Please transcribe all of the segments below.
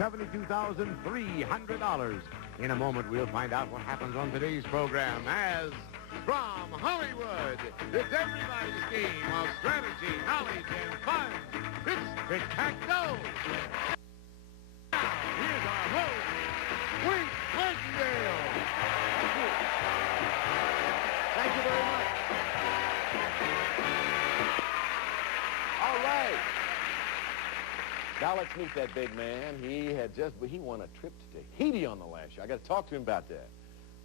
$72,300. In a moment, we'll find out what happens on today's program as from Hollywood, it's everybody's game of strategy, knowledge, and fun. It's Tic Tac Dough. Now, here's our host, Wink Martindale. Thank you very much. All right. Now let's meet that big man. He won a trip to Tahiti on the last show. I got to talk to him about that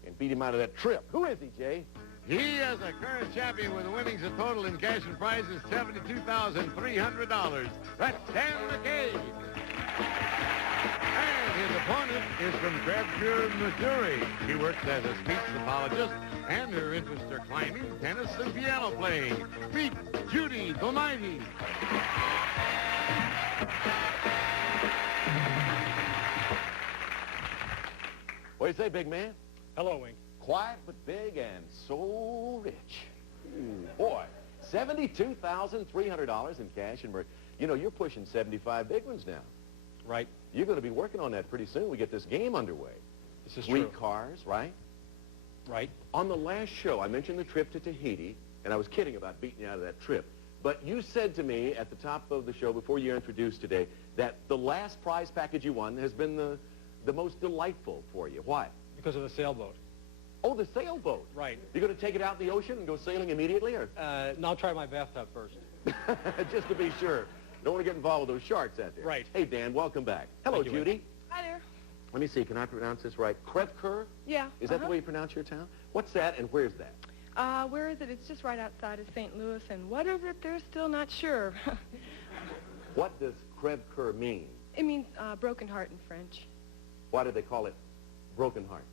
and beat him out of that trip. Who is he, Jay? He is a current champion with winnings a total in cash and prizes $72,300. That's Dan McCabe. And his opponent is from Crabtree, Missouri. She works as a speech pathologist, and her interests are climbing, tennis, and piano playing. Meet Judy the Mighty. What do you say, big man? Hello, Wink. Quiet but big and so rich. Ooh, boy, $72,300 in cash and you know, you're pushing 75 big ones now. Right. You're going to be working on that pretty soon. We get this game underway. This is Sweet true. cars, right? Right. On the last show, I mentioned the trip to Tahiti, and I was kidding about beating you out of that trip. But you said to me at the top of the show before you're introduced today that the last prize package you won has been the most delightful for you. Why? Because of the sailboat. Oh, the sailboat. Right. You're going to take it out in the ocean and go sailing immediately, or? No, I'll try my bathtub first. Just to be sure. Don't want to get involved with those sharks out there. Right. Hey, Dan, welcome back. Hello, Thank you, Judy. Hi there. Let me see. Can I pronounce this right? Krevker? Yeah. Is that the way you pronounce your town? What's that, and where's that? Where is it? It's just right outside of St. Louis, and what is it? They're still not sure. What does Krevker mean? It means broken heart in French. Why do they call it broken heart?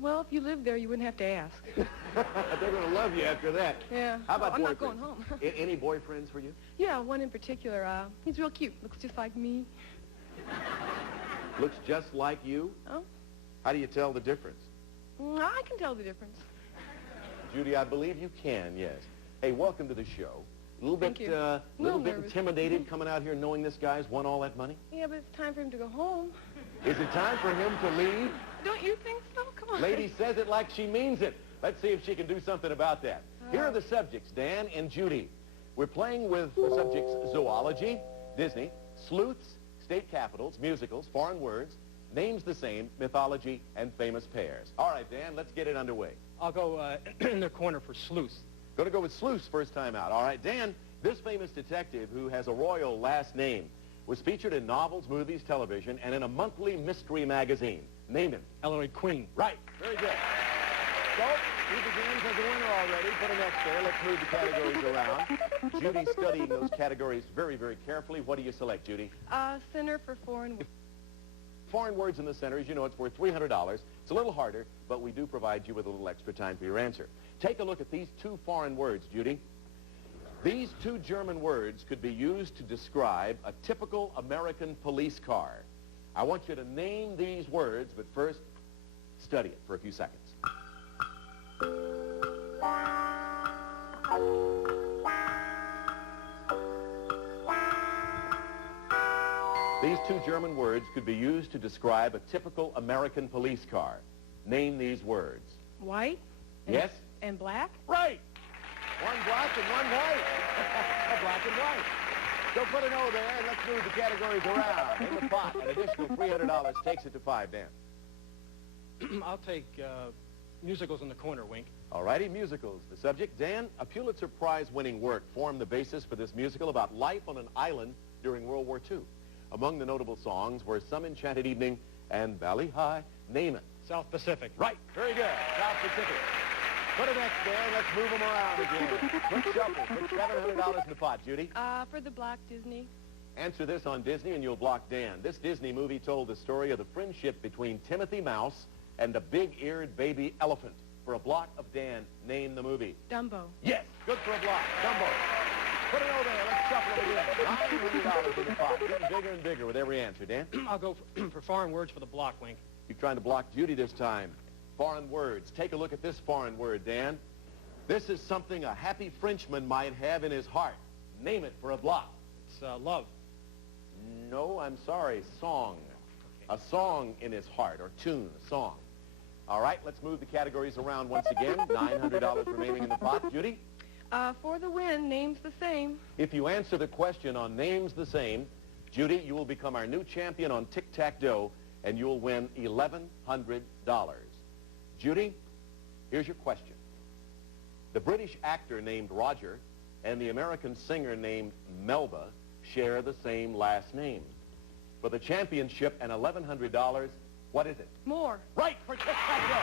Well, if you lived there, you wouldn't have to ask. They're going to love you after that. Yeah. How about I'm boyfriends? not going home. Any boyfriends for you? Yeah, one in particular. He's real cute. Looks just like me. Looks just like you? Oh? How do you tell the difference? I can tell the difference. Judy, I believe you can, yes. Hey, welcome to the show. A little Thank bit, you. little bit Nervous. intimidated coming out here knowing this guy's won all that money? Yeah, but it's time for him to go home. Is it time for him to leave? Don't you think so? Come on. Lady says it like she means it. Let's see if she can do something about that. Here are the subjects, Dan and Judy. We're playing with the subjects zoology, Disney, sleuths, state capitals, musicals, foreign words, names the same, mythology, and famous pairs. All right, Dan, let's get it underway. I'll go in the corner for sleuth. Going to go with sleuths first time out. All right, Dan, this famous detective who has a royal last name was featured in novels, movies, television, and in a monthly mystery magazine. Name him. Ellery Queen. Right. Very good. So, he begins as a winner already. Put an X there. Let's move the categories around. Judy's studying those categories very, very carefully. What do you select, Judy? Center for foreign. Foreign words in the center. As you know, it's worth $300. It's a little harder, but we do provide you with a little extra time for your answer. Take a look at these two foreign words, Judy. These two German words could be used to describe a typical American police car. I want you to name these words, but first, study it for a few seconds. These two German words could be used to describe a typical American police car. Name these words. White? Yes? And black? Right. One black and one white. Black and white. So put an O there, and let's move the categories around. In the pot, an additional $300 takes it to 5, Dan. I'll take musicals in the corner, Wink. All righty, musicals. The subject, Dan, a Pulitzer Prize-winning work formed the basis for this musical about life on an island during World War II. Among the notable songs were Some Enchanted Evening and Valley High. Name it. South Pacific. Right. Very good. South Pacific. Put an X there. Let's move them around again. Quick shuffle. Put $700 in the pot, Judy. For the black Disney. Answer this on Disney and you'll block Dan. This Disney movie told the story of the friendship between Timothy Mouse and a big-eared baby elephant. For a block of Dan, name the movie. Dumbo. Yes. Good for a block. Dumbo. Put it over there. Let's shuffle it again. $900 in the pot. Getting bigger and bigger with every answer, Dan. I'll go for foreign words for the block, Wink. You're trying to block Judy this time. Foreign words. Take a look at this foreign word, Dan. This is something a happy Frenchman might have in his heart. Name it for a block. It's love. No, I'm sorry. Song. A song in his heart, or tune, a song. All right, let's move the categories around once again. $900 remaining in the pot. Judy? For the win, name's the same. If you answer the question on names the same, Judy, you will become our new champion on Tic Tac Dough, and you'll win $1,100. Judy, here's your question. The British actor named Roger and the American singer named Melba share the same last name. For the championship and $1,100, what is it? More. Right for Tic Tac Dough.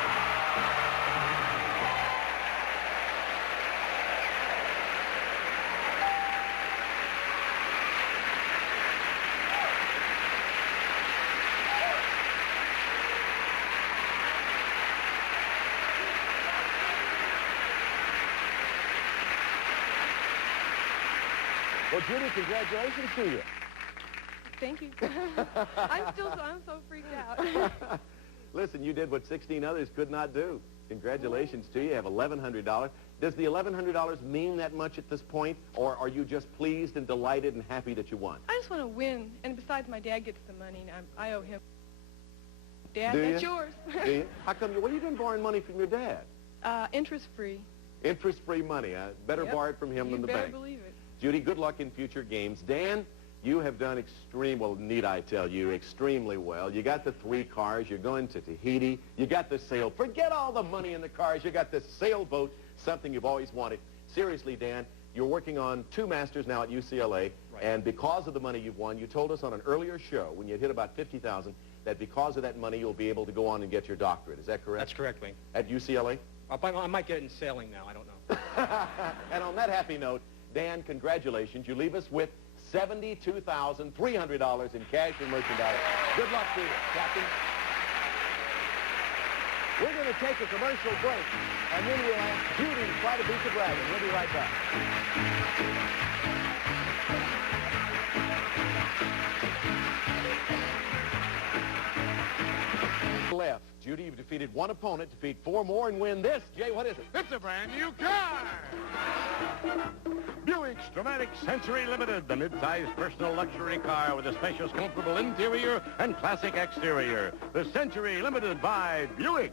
Well, Judy, congratulations to you. Thank you. I'm so freaked out. Listen, you did what 16 others could not do. Congratulations to you. You have $1,100. Does the $1,100 mean that much at this point, or are you just pleased and delighted and happy that you won? I just want to win, and besides, my dad gets the money, and I owe him. Dad, Do that's you? yours. Do you? How come what are you doing borrowing money from your dad? Interest-free. Interest-free money, huh? Better borrow it from him than the bank. You better believe it. Judy, good luck in future games. Dan, you have done need I tell you, extremely well. You got the 3 cars. You're going to Tahiti. You got the sail. Forget all the money in the cars. You got this sailboat, something you've always wanted. Seriously, Dan, you're working on 2 masters now at UCLA, Right. and because of the money you've won, you told us on an earlier show, when you hit about $50,000, that because of that money, you'll be able to go on and get your doctorate. Is that correct? That's correct, Wink. At UCLA? I might get it in sailing now. I don't know. And on that happy note, Dan, congratulations. You leave us with $72,300 in cash and merchandise. Good luck to you, Captain. We're going to take a commercial break, and then we'll have Judy try to beat the dragon. We'll be right back. Left. Judy, you've defeated 1 opponent, defeat 4 more, and win this. Jay, what is it? It's a brand new car! Buick's Dramatic Century Limited, the mid-sized personal luxury car with a spacious, comfortable interior and classic exterior. The Century Limited by Buick.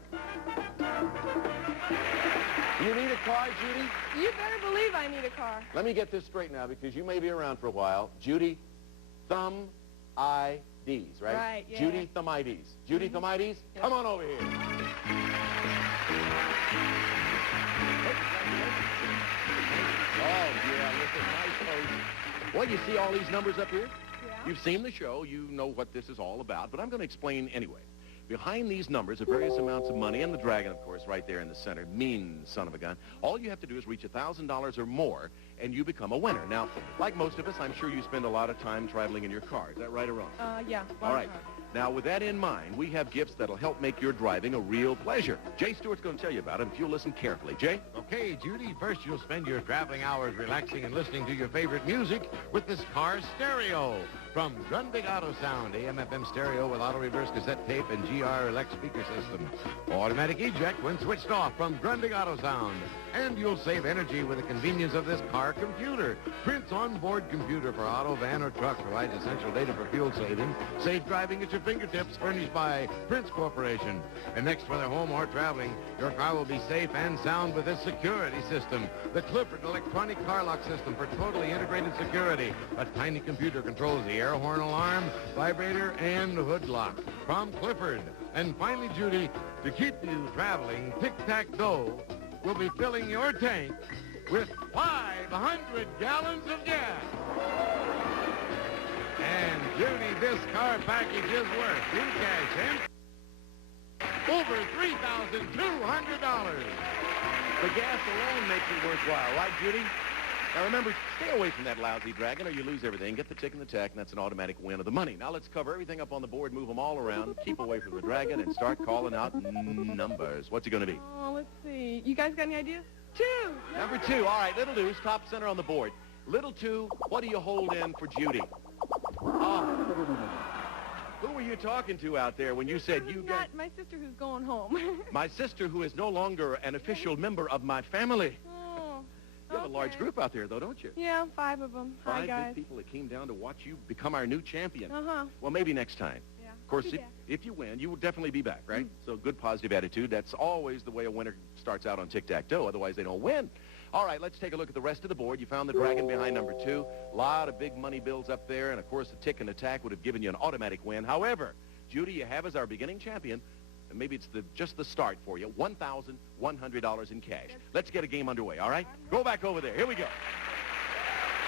You need a car, Judy? You better believe I need a car. Let me get this straight now, because you may be around for a while. Judy, thumb IDs, right? Right, yeah. Judy, thumb IDs. Judy, thumb IDs, Yeah. come on over here. Oh, yeah, listen, nice pose. Well, you see all these numbers up here? Yeah. You've seen the show. You know what this is all about, but I'm going to explain anyway. Behind these numbers are various amounts of money, and the dragon, of course, right there in the center. Mean son of a gun. All you have to do is reach $1,000 or more, and you become a winner. Now, like most of us, I'm sure you spend a lot of time traveling in your car. Is that right or wrong? Yeah. All right. Now, with that in mind, we have gifts that'll help make your driving a real pleasure. Jay Stewart's going to tell you about it if you'll listen carefully. Jay? Okay, Judy, first you'll spend your traveling hours relaxing and listening to your favorite music with this car stereo. From Grundig Auto Sound, AM/FM stereo with auto reverse cassette tape and GR elect speaker system. Automatic eject when switched off from Grundig Auto Sound. And you'll save energy with the convenience of this car computer. Prince onboard computer for auto, van, or truck provides essential data for fuel saving. Safe driving at your fingertips, furnished by Prince Corporation. And next, whether home or traveling, your car will be safe and sound with this security system. The Clifford electronic car lock system for totally integrated security. A tiny computer controls the air horn alarm, vibrator, and hood lock. From Clifford. And finally, Judy, to keep you traveling, Tic Tac Dough will be filling your tank with 500 gallons of gas. And Judy, this car package is worth in cash and over $3,200. The gas alone makes it worthwhile, right, Judy? Now, remember, stay away from that lousy dragon or you lose everything. Get the tick and the tack, and that's an automatic win of the money. Now, let's cover everything up on the board, move them all around, keep away from the dragon, and start calling out numbers. What's it going to be? Oh, let's see. You guys got any ideas? 2. Number 2. All right, little 2's top center on the board. Little 2, what do you hold in for Judy? Who were you talking to out there when you said you got... Not my sister who's going home. My sister, who is no longer an official member of my family. Oh, You have a large group out there, though, don't you? Yeah, 5 of them. Hi, 5 guys. big people that came down to watch you become our new champion. Uh-huh. Well, maybe next time. Yeah. Of course, Be back. if you win, you will definitely be back, right? So good positive attitude. That's always the way a winner starts out on Tic Tac Dough. Otherwise, they don't win. All right, let's take a look at the rest of the board. You found the dragon behind number 2. A lot of big money bills up there. And, of course, the tick and attack would have given you an automatic win. However, Judy, you have as our beginning champion, and maybe it's just the start for you, $1,100 in cash. Let's get a game underway, all right? Go back over there. Here we go.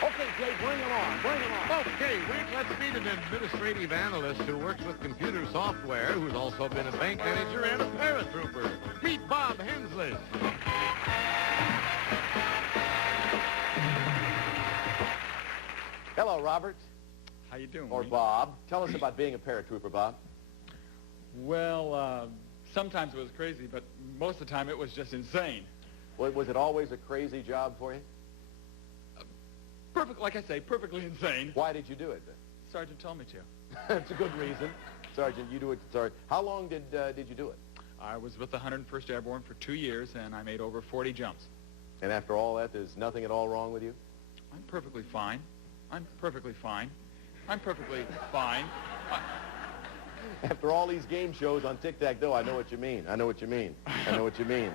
Okay, Jay, bring him on. Bring him on. Okay, Wink, let's meet an administrative analyst who works with computer software, who's also been a bank manager and a paratrooper. Meet Bob Hensley. Hello, Robert. How you doing? Or Wayne? Bob. Tell us about being a paratrooper, Bob. Well, sometimes it was crazy, but most of the time it was just insane. Was it always a crazy job for you? Like I say, perfectly insane. Why did you do it then? Sergeant told me to. That's a good reason. Sergeant, you do it. Sorry. How long did you do it? I was with the 101st Airborne for 2 years, and I made over 40 jumps. And after all that, there's nothing at all wrong with you? I'm perfectly fine. I'm perfectly fine. I'm perfectly fine. After all these game shows on Tic Tac Dough, I know what you mean. I know what you mean. I know what you mean.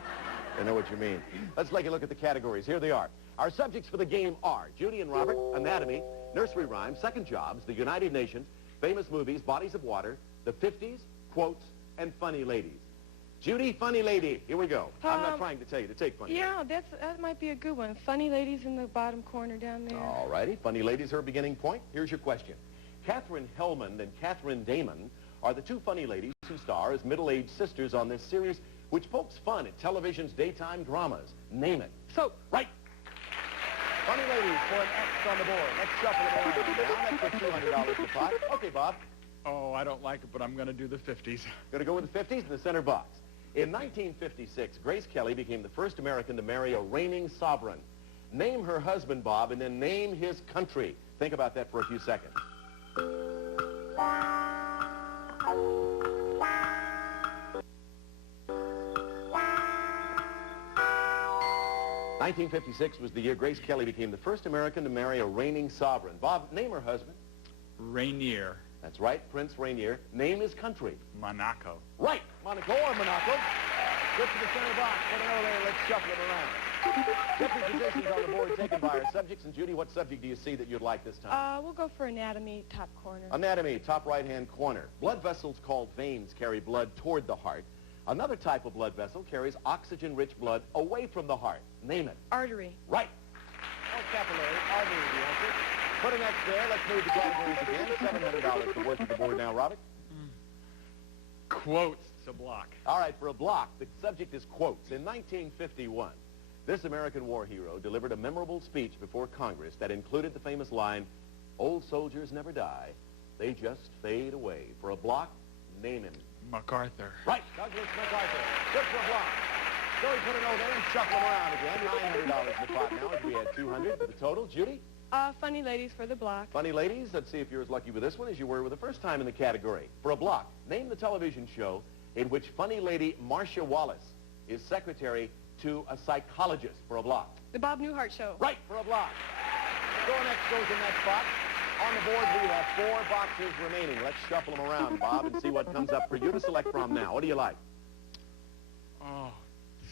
I know what you mean. Let's take a look at the categories. Here they are. Our subjects for the game are Judy and Robert, anatomy, nursery rhymes, second jobs, the United Nations, famous movies, bodies of water, the 50s, quotes, and funny ladies. Judy, funny lady. Here we go. I'm not trying to tell you to take funny. Yeah, that might be a good one. Funny ladies in the bottom corner down there. All righty. Funny ladies, her beginning point. Here's your question. Catherine Hellman and Catherine Damon are the two funny ladies who star as middle-aged sisters on this series, which pokes fun at television's daytime dramas. Name it. Soap. Right. Funny ladies for an X on the board. Let's shuffle it around now. That's for $200 in the pot. Okay, Bob. Oh, I don't like it, but I'm going to do the 50s. Going to go with the 50s in the center box. In 1956, Grace Kelly became the first American to marry a reigning sovereign. Name her husband, Bob, and then name his country. Think about that for a few seconds. 1956 was the year Grace Kelly became the first American to marry a reigning sovereign. Bob, name her husband. Rainier. That's right, Prince Rainier. Name his country. Monaco. Right, Monaco or Monaco. Get to the center box. Put it over there. Let's shuffle it around. Different positions on the board taken by our subjects. And Judy, what subject do you see that you'd like this time? We'll go for anatomy, top corner. Anatomy, top right-hand corner. Blood vessels called veins carry blood toward the heart. Another type of blood vessel carries oxygen-rich blood away from the heart. Name it. Artery. Right. Or capillary. Artery is the answer. Put an X there. Let's move the categories again. $700 to work with the board now, Robert. Quotes to block. All right, for a block, the subject is quotes. In 1951, this American war hero delivered a memorable speech before Congress that included the famous line, "Old soldiers never die, they just fade away." For a block, name him. MacArthur. Right, Douglas MacArthur. Good for a block. So we put it over there and shuffle them around again. $900 in the pot now as we had $200 for the total. Judy? Funny ladies for the block. Funny ladies, let's see if you're as lucky with this one as you were with the first time in the category. For a block, name the television show in which funny lady Marcia Wallace is secretary to a psychologist. For a block. The Bob Newhart Show. Right, for a block. So next goes in that spot. On the board, we have 4 boxes remaining. Let's shuffle them around, Bob, and see what comes up for you to select from now. What do you like? Oh,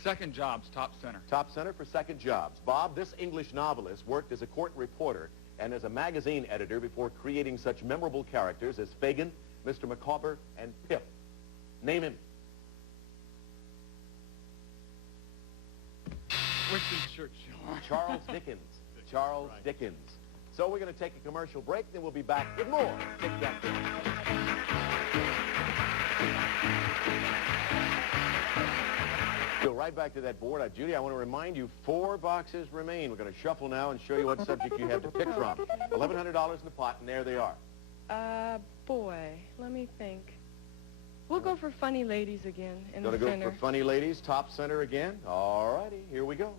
second jobs, top center. Top center for second jobs. Bob, this English novelist worked as a court reporter and as a magazine editor before creating such memorable characters as Fagin, Mr. Micawber, and Pip. Name him. Winston Churchill. Charles Dickens. Charles Dickens. So we're going to take a commercial break, then we'll be back with more Tic Tac Dough. Go right back to that board. Judy, I want to remind you, 4 boxes remain. We're going to shuffle now and show you what subject you have to pick from. $1,100 in the pot, and there they are. Boy, let me think. We'll go for funny ladies again in Going the to go center. for funny ladies, top center again. All righty, here we go.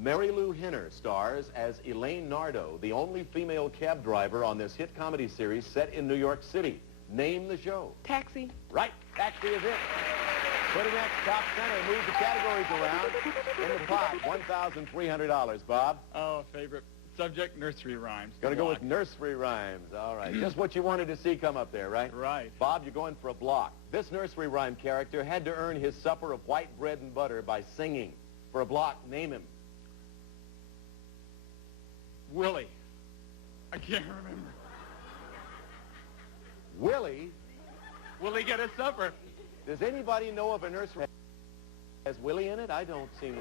Mary Lou Henner stars as Elaine Nardo, the only female cab driver on this hit comedy series set in New York City. Name the show. Taxi. Right, Taxi is it. Put it next, top center, move the categories around. In the pot, $1,300, Bob. Oh, favorite Subject, nursery rhymes. Going to go with nursery rhymes. All right. Just what you wanted to see come up there, right? Right. Bob, you're going for a block. This nursery rhyme character had to earn his supper of white bread and butter by singing. For a block, name him. Willie. I can't remember. Willie? Willie get a supper? Does anybody know of a nursery that has Willie in it? I don't seem to.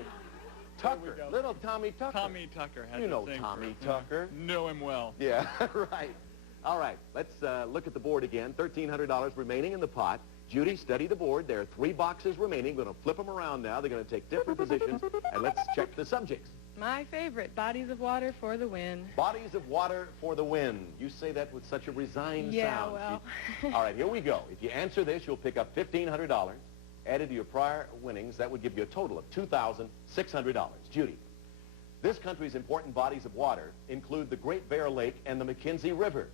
Tucker. Little Tommy Tucker. Tommy Tucker has You to know sing Tommy for- Tucker. Know him well. Yeah, right. All right, let's look at the board again. $1,300 remaining in the pot. Judy, study the board. There are 3 boxes remaining. We're going to flip them around now. They're going to take different positions, and let's check the subjects. My favorite, bodies of water for the win. Bodies of water for the win. You say that with such a resigned Yeah, sound. well. All right, here we go. If you answer this, you'll pick up $1,500. Added to your prior winnings, that would give you a total of $2,600. Judy, this country's important bodies of water include the Great Bear Lake and the McKenzie River.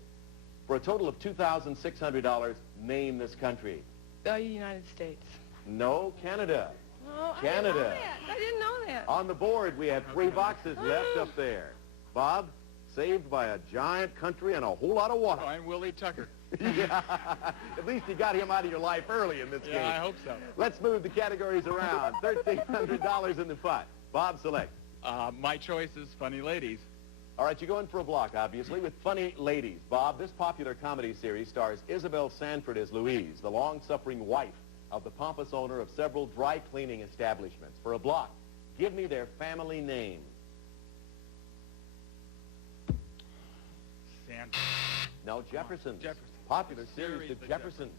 For a total of $2,600, name this country. The United States. No, Canada. Oh, Canada. I didn't know that. On the board, we have 3 boxes left up there. Bob, saved by a giant country and a whole lot of water. Oh, I'm Willie Tucker. Yeah, at least you got him out of your life early in this game. Yeah, I hope so. Let's move the categories around. $1,300 in the pot. Bob, select. My choice is Funny Ladies. All right, you're going for a block, obviously, with Funny Ladies. Bob, this popular comedy series stars Isabel Sanford as Louise, the long-suffering wife of the pompous owner of several dry cleaning establishments. For a block, give me their family name. Sanford. No, Jeffersons. Jefferson. Popular series, The Jeffersons.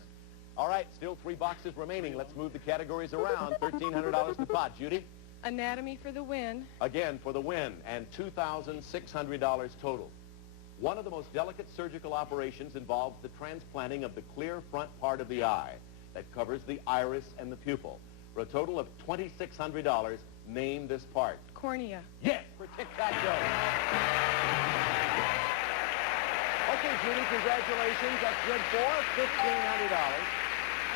All right, still 3 boxes remaining. Let's move the categories around. $1,300 in the pot. Judy? Anatomy for the win. Again, for the win, and $2,600 total. One of the most delicate surgical operations involves the transplanting of the clear front part of the eye that covers the iris and the pupil. For a total of $2,600, name this part. Cornea. Yes, for Tic Tac Dough. Okay, Judy, congratulations. That's good for $1,500.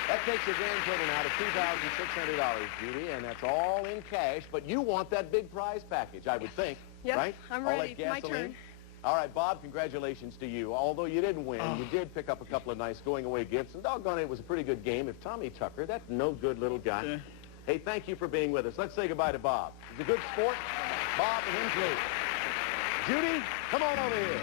That takes your grand total now to $2,600, Judy, and that's all in cash. But you want that big prize package, I would think, Yes, right? I'm All ready. that It's my gasoline. turn. All right, Bob, congratulations to you. Although you didn't win, you did pick up a couple of nice going-away gifts, and doggone it was a pretty good game. If Tommy Tucker, that no-good little guy. Yeah. Hey, thank you for being with us. Let's say goodbye to Bob. He's a good sport. Bob and him too. Judy, come on over here.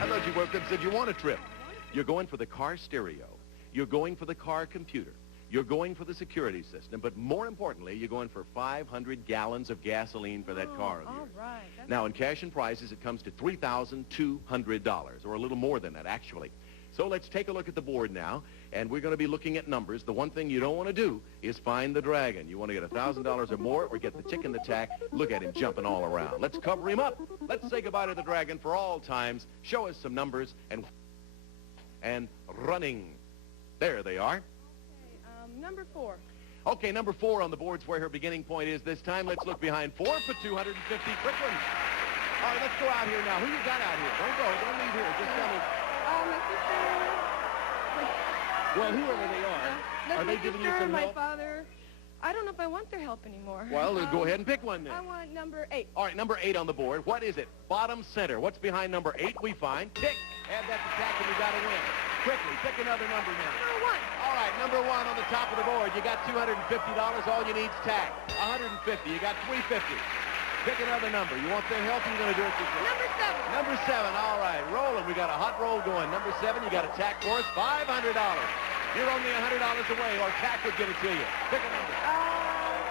I thought you woke up and said you want a trip. You're going for the car stereo. You're going for the car computer. You're going for the security system. But more importantly, you're going for 500 gallons of gasoline for that car of All yours. right. That's Now, in cash and prizes, it comes to $3,200, or a little more than that, actually. So let's take a look at the board now, and we're going to be looking at numbers. The one thing you don't want to do is find the dragon. You want to get $1,000 or more, or get the Tic and the Tac. Look at him jumping all around. Let's cover him up. Let's say goodbye to the dragon for all times. Show us some numbers, and running. There they are. okay. Number 4. Okay, number 4 on the board's where her beginning point is this time. Let's look behind 4 for 250. Quick one. All right, let's go out here now. Who you got out here? Don't go. Don't leave here. Just tell me. My sister. Well, whoever they That's are my they giving you sister, some my help? father. I don't know if I want their help anymore. Well, then go ahead and pick one then. I want number 8. All right, number 8 on the board. What is it? Bottom center. What's behind number 8? We find Tic. Add that to Tac and you got to win. Quickly, pick another number now. Number 1. All right, number 1 on the top of the board. You got $250. All you need is Tac. 150. You got $350. Pick another number. You want their help, or you going to do it yourself? Number 7. Number 7. All right, rolling. We got a hot roll going. Number 7, you got a Tac for us. $500. You're only $100 away, or Tac would give it to you. Pick a number.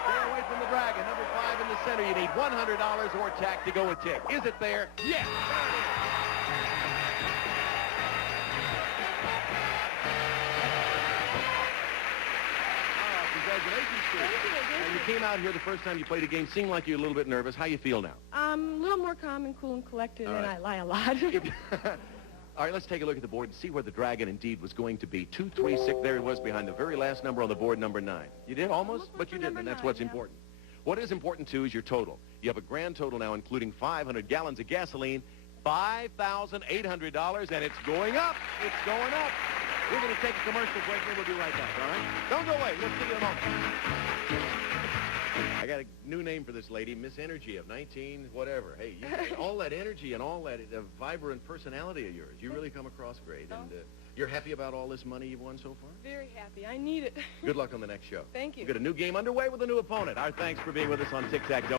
Stay away from the dragon. Number 5 in the center. You need $100 or Tac to go with Tic. Is it there? Yes. There it is. Congratulations, Steve. Thank you. Now, you came out here the first time you played a game. Seemed like you're a little bit nervous. How you feel now? A little more calm and cool and collected, All and right. I lie a lot. All right, let's take a look at the board and see where the dragon indeed was going to be. 236, there it was behind the very last number on the board, number 9. You did almost, but you didn't, and that's what's important. What is important, too, is your total. You have a grand total now, including 500 gallons of gasoline, $5,800, and it's going up. It's going up. We're going to take a commercial break, and we'll be right back, all right? Don't go away. We'll see you in a moment. I got a new name for this lady, Miss Energy of 19 whatever. Hey, all that energy and all that vibrant personality of yours, you really come across great. And you're happy about all this money you've won so far? Very happy. I need it. Good luck on the next show. Thank you. We've got a new game underway with a new opponent. Our thanks for being with us on Tic Tac Dough.